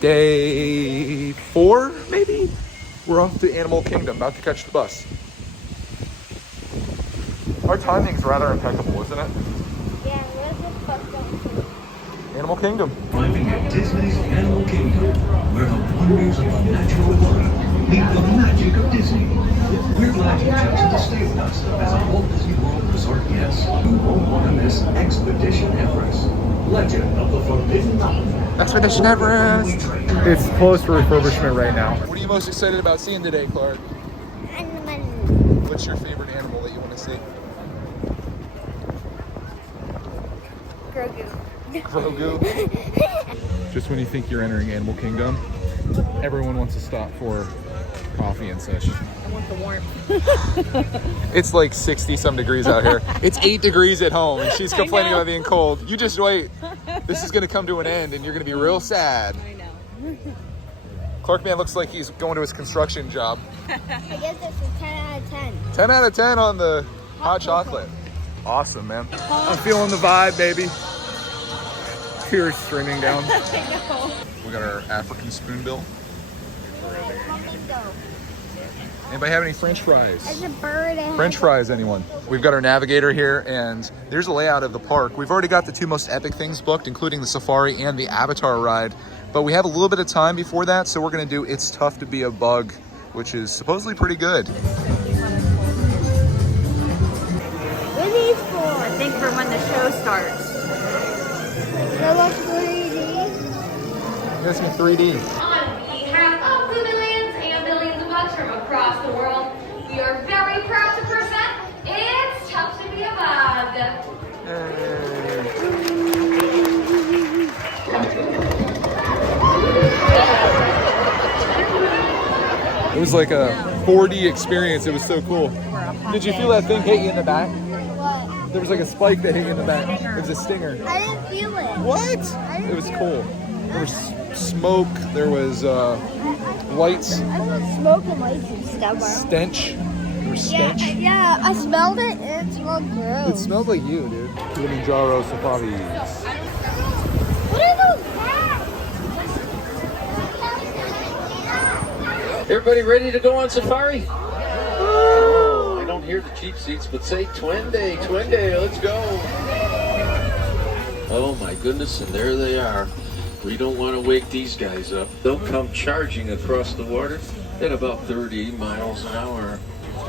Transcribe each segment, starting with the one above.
Day 4, maybe? We're off to Animal Kingdom, about to catch the bus. Our timing's rather impeccable, isn't it? Yeah, where's the bus going to? Animal Kingdom. Arriving at Disney's Animal Kingdom, where the wonders of the natural world meet the magic of Disney. We're glad you chose to stay with us as a Walt Disney World Resort guest. You won't want to miss Expedition Everest, Legend of the Forbidden Mountain. Expedition Everest. It's closed for refurbishment right now. What are you most excited about seeing today, Clark? Animal. What's your favorite animal that you want to see? Grogu. Grogu. Just when you think you're entering Animal Kingdom, everyone wants to stop for coffee and such. I want the warmth. It's like 60 some degrees out here. It's 8 degrees at home and she's complaining about being cold. You just wait. This is going to come to an end and you're going to be real sad. I know. Clark Man looks like he's going to his construction job. I guess it's a 10 out of 10. 10 out of 10 on the hot chocolate. Awesome, man. I'm feeling the vibe, baby. Tears streaming down. I know. We got our African spoonbill. Flamingo. Anybody have any French fries? There's a bird. French fries, anyone? We've got our navigator here, and there's a layout of the park. We've already got the 2 most epic things booked, including the safari and the Avatar ride. But we have a little bit of time before that, so we're gonna do It's Tough to Be a Bug, which is supposedly pretty good. What are these for? I think for when the show starts. They look 3D. Yes, in 3D. On behalf of the millions and billions of bugs from across the world, we are very proud to present It's Tough to Be a Bug. It was like a 4D experience. It was so cool. Did you feel that thing hit you in the back? What? There was like a spike that hit you in the back. It was a stinger. I didn't feel it. What? It was cool. There was smoke. There was lights. I smelled smoke and lights and stuff. Stench. There was stench. Yeah, I smelled it and it smelled gross. It smelled like you, dude. Kilimanjaro safaris. What are those bats? Everybody ready to go on safari? Oh, I don't hear the cheap seats, but say twin day, let's go. Oh my goodness, and there they are. We don't want to wake these guys up. They'll come charging across the water at about 30 miles an hour.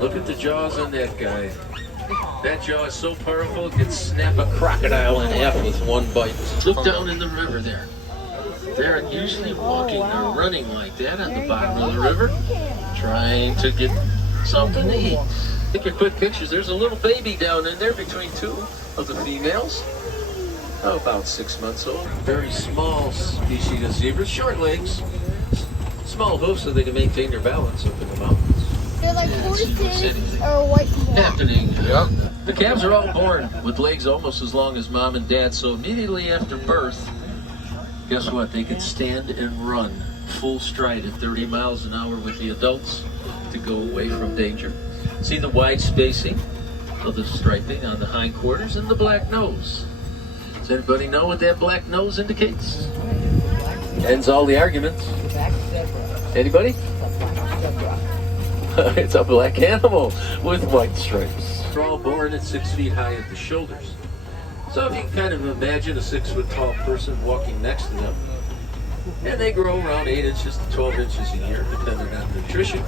Look at the jaws on that guy. That jaw is so powerful it can snap a crocodile in half with one bite. Look down in the river there. They're usually walking or running like that at the bottom of the river, trying to get something to eat. Take your quick pictures. There's a little baby down in there between 2 of the females. Oh, about 6 months old. Very small species of zebras, short legs, small hoofs so they can maintain their balance up in the mountains. They're like horses or white swan. Happening. Yep. The calves are all born with legs almost as long as mom and dad, so immediately after birth, guess what? They can stand and run full stride at 30 miles an hour with the adults to go away from danger. See the wide spacing of the striping on the hindquarters and the black nose. Does anybody know what that black nose indicates? Ends all the arguments. Anybody? It's a black animal with white stripes. They're all born at 6 feet high at the shoulders. So if you can kind of imagine a 6 foot tall person walking next to them, and they grow around 8 inches to 12 inches a year, depending on nutrition.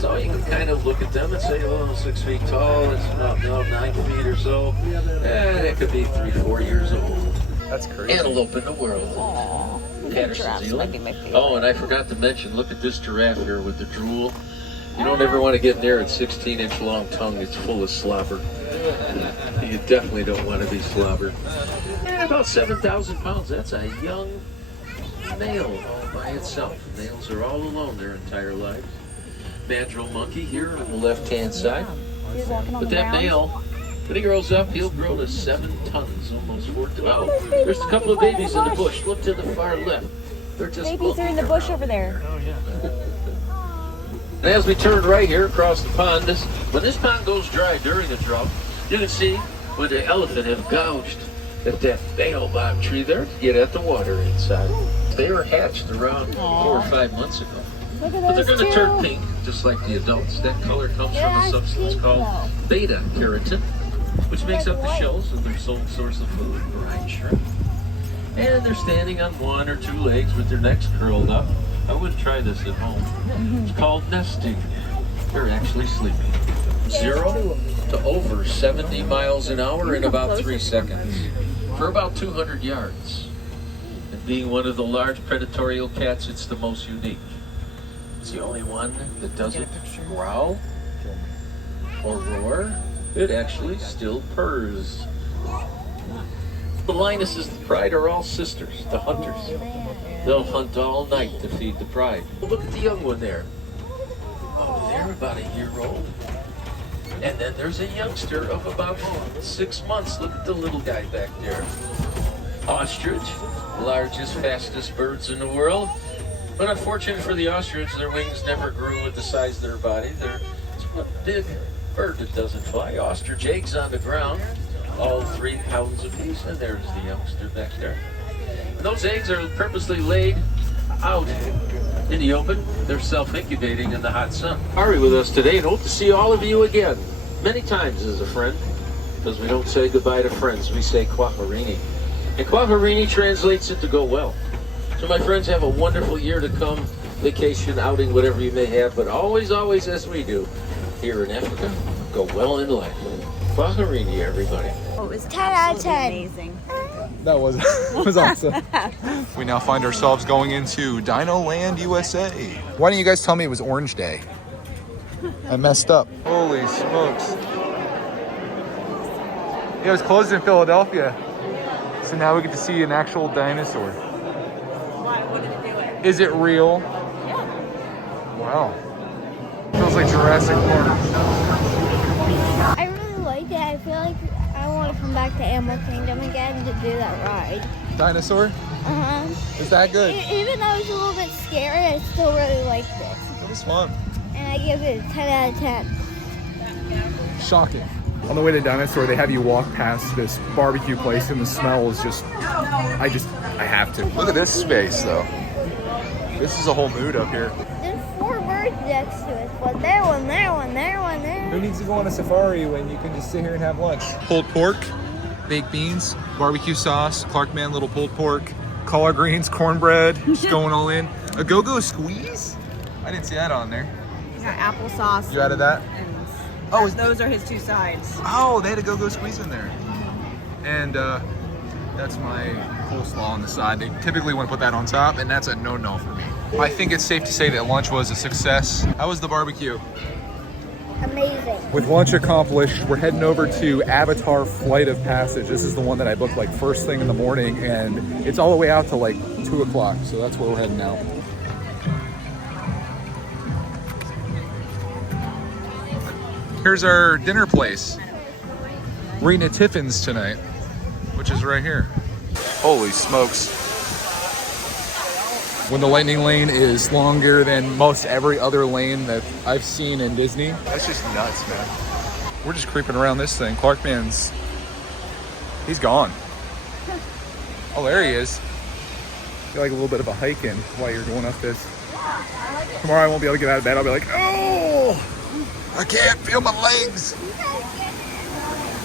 So you can kind of look at them and say, oh, 6 feet tall, it's about 9 feet or so. It could be 3-4 years old. That's crazy. Antelope in the world. Aww. Patterson's Might be my favorite. Oh, and I forgot to mention, look at this giraffe here with the drool. You don't ever want to get near its 16-inch long tongue. It's full of slobber. You definitely don't want to be slobbered. And about 7,000 pounds. That's a young male all by itself. Males are all alone their entire lives. Mandrill monkey here on the left-hand side. But that male, when he grows up, he'll grow to 7 tons, almost 4 tons. Oh, there's a couple of babies in the bush. Look to the far left. They're just Babies are in the bush over there. And as we turn right here across the pond, when this pond goes dry during a drought, you can see where the elephant have gouged at that baobab tree there to get at the water inside. They were hatched around 4 or 5 months ago. Look at But they're those going to turn two. pink, just like the adults. That color comes from Yeah, a substance pink, called though. beta carotene, which makes Like up the white. shells of their sole source of food, brine shrimp. And they're standing on 1 or 2 legs with their necks curled up. I would try this at home. It's called nesting. They're actually sleeping. 0 to over 70 miles an hour in about 3 seconds for about 200 yards. And being one of the large predatory cats, it's the most unique. It's the only one that doesn't growl or roar. It actually still purrs. The lionesses, the pride, are all sisters, the hunters. They'll hunt all night to feed the pride. Well, look at the young one there. Oh, they're about a year old. And then there's a youngster of about 6 months. Look at the little guy back there. Ostrich, largest, fastest birds in the world. But unfortunately for the ostrich, their wings never grew with the size of their body. They're a big bird that doesn't fly. Ostrich eggs on the ground, all 3 pounds apiece. And there's the youngster back there. And those eggs are purposely laid out in the open. They're self-incubating in the hot sun. Ari with us today, and hope to see all of you again many times as a friend, because we don't say goodbye to friends, we say Quafarini. And Quafarini translates it to go well. So my friends, have a wonderful year to come, vacation, outing, whatever you may have, but always, always, as we do here in Africa, go well in life. Quafarini, everybody. Oh, it was 10 out of 10. amazing. That was awesome. We now find ourselves going into Dino Land USA. Why didn't you guys tell me it was Orange Day? I messed up. Holy smokes. Yeah, it was closed in Philadelphia. So now we get to see an actual dinosaur. Why? What did it do it? Is it real? Yeah. Wow. Feels like Jurassic Park. I really like it. I feel like I want to come back to Animal Kingdom again to do that ride. Dinosaur? Uh-huh. Is that good? Even though it's a little bit scary, I still really liked it. It was fun. And I give it a 10 out of 10. Shocking. On the way to Dinosaur, they have you walk past this barbecue place, and the smell is just, I have to. Look at this space, though. This is a whole mood up here. There's 4 birds next to it, but there one, there one, there one, there. Who needs to go on a safari when you can just sit here and have lunch? Pulled pork, baked beans, barbecue sauce, Clark Man little pulled pork, collard greens, cornbread, just going all in. A go-go squeeze? I didn't see that on there. You got applesauce. You added that? And Oh, those are his 2 sides. Oh, they had a go-go squeeze in there. And that's my coleslaw on the side. They typically want to put that on top, and that's a no-no for me. I think it's safe to say that lunch was a success. How was the barbecue? Amazing. With lunch accomplished, we're heading over to Avatar Flight of Passage. This is the one that I booked like first thing in the morning, and it's all the way out to like 2 o'clock. So that's where we're heading now. Here's our dinner place. We're eating at Tiffin's tonight, which is right here. Holy smokes. When the lightning lane is longer than most every other lane that I've seen in Disney. That's just nuts, man. We're just creeping around this thing. Clark Man's, he's gone. Oh, there he is. I feel like a little bit of a hike in while you're going up this. Tomorrow I won't be able to get out of bed. I'll be like, oh, I can't feel my legs.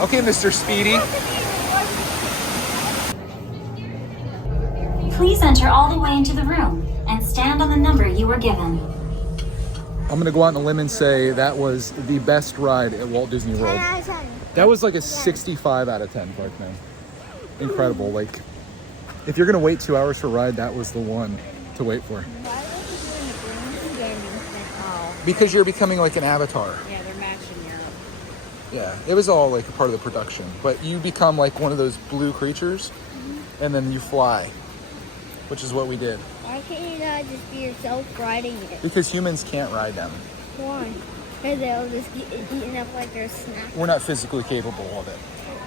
Okay, Mr. Speedy. Please enter all the way into the room and stand on the number you were given. I'm gonna go out on a limb and say that was the best ride at Walt Disney 10 World. out of 10. That was like a 65 out of 10, Clark Man. Incredible. Like, if you're gonna wait 2 hours for a ride, that was the one to wait for. Oh, Because you're becoming like an avatar. yeah, they're matching your. Yeah, it was all like a part of the production. But you become like one of those blue creatures, and then you fly, which is what we did. Why can't you not just be yourself riding it? Because humans can't ride them. Why? Because they'll just get eaten up like they're a snack. We're not physically capable of it.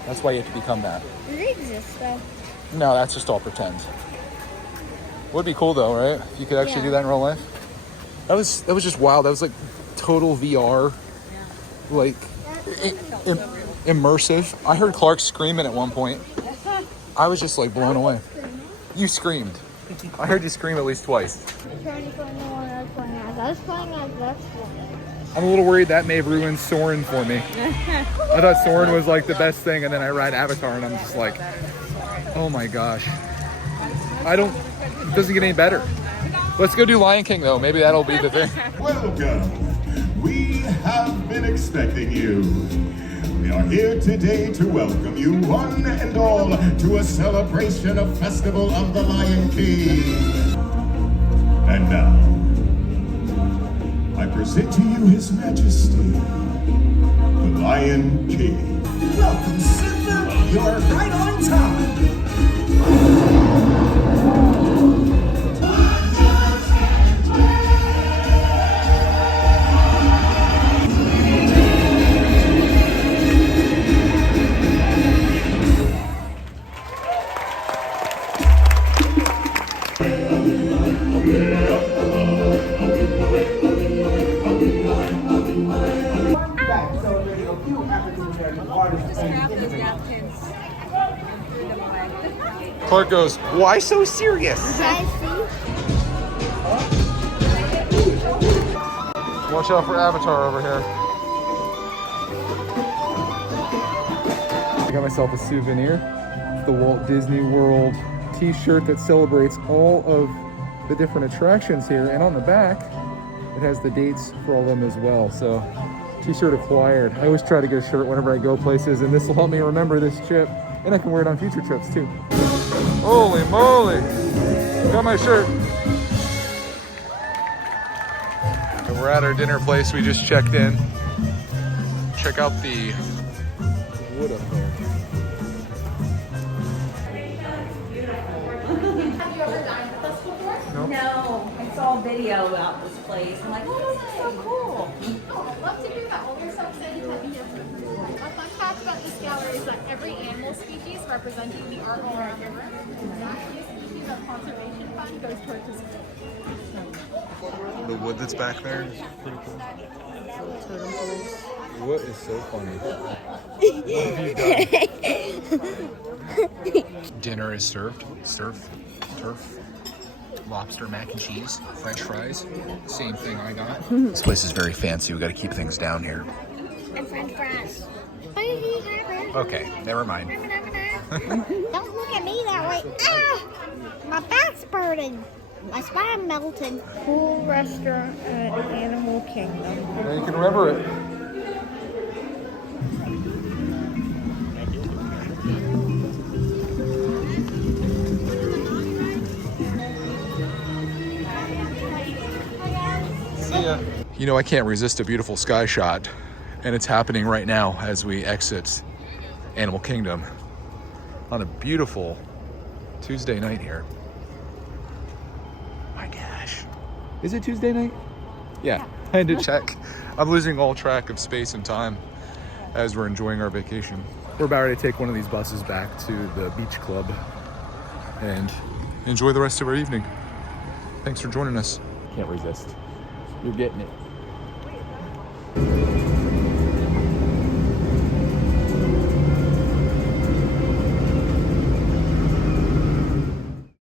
That's why you have to become that. Do they exist though? No, that's just all pretend. Would be cool though, right? If you could actually do that in real life. That was just wild. That was like total VR, like immersive. I heard Clark screaming at one point. I was just like blown away. You screamed. I heard you scream at least twice. I'm trying to find the one I was playing as. I was playing as this one. I'm a little worried that may have ruined Soarin' for me. I thought Soarin' was like the best thing, and then I ride Avatar and I'm just like, oh my gosh. It doesn't get any better. Let's go do Lion King though. Maybe that'll be the thing. Welcome. We have been expecting you. We are here today to welcome you one and all to a celebration of Festival of the Lion King. And now, I present to you His Majesty, the Lion King. Welcome, Simba. You're right on time. Clark goes, why so serious? Watch out for Avatar over here. I got myself a souvenir. It's the Walt Disney World t-shirt that celebrates all of the different attractions here. And on the back, it has the dates for all of them as well. So, t-shirt acquired. I always try to get a shirt whenever I go places, and this will help me remember this trip. And I can wear it on future trips too. Holy moly! Got my shirt. And we're at our dinner place. We just checked in. Check out the wood up there. Have you ever dined with us before? No. I saw a video about this place. I'm like, oh, this is so cool. Oh, I'd love to do that. Well, we're so excited to have you here. A fun fact about this gallery is that every animal species representing the Argo River, exactly a species of conservation fund, goes towards this. The wood that's back there is pretty cool. What is so funny? What have you done? Dinner is served. Turf. Lobster mac and cheese, French fries. Same thing I got. This place is very fancy. We got to keep things down here. And French fries. Okay, never mind. Don't look at me that way. Ah! My back's burning. My spine melted. Cool restaurant at Animal Kingdom. Now you can remember it. See ya. You know, I can't resist a beautiful sky shot, and it's happening right now as we exit Animal Kingdom on a beautiful Tuesday night here. My gosh. Is it Tuesday night? Yeah, I had to check. I'm losing all track of space and time as we're enjoying our vacation. We're about ready to take one of these buses back to the beach club and enjoy the rest of our evening. Thanks for joining us. Can't resist. You're getting it.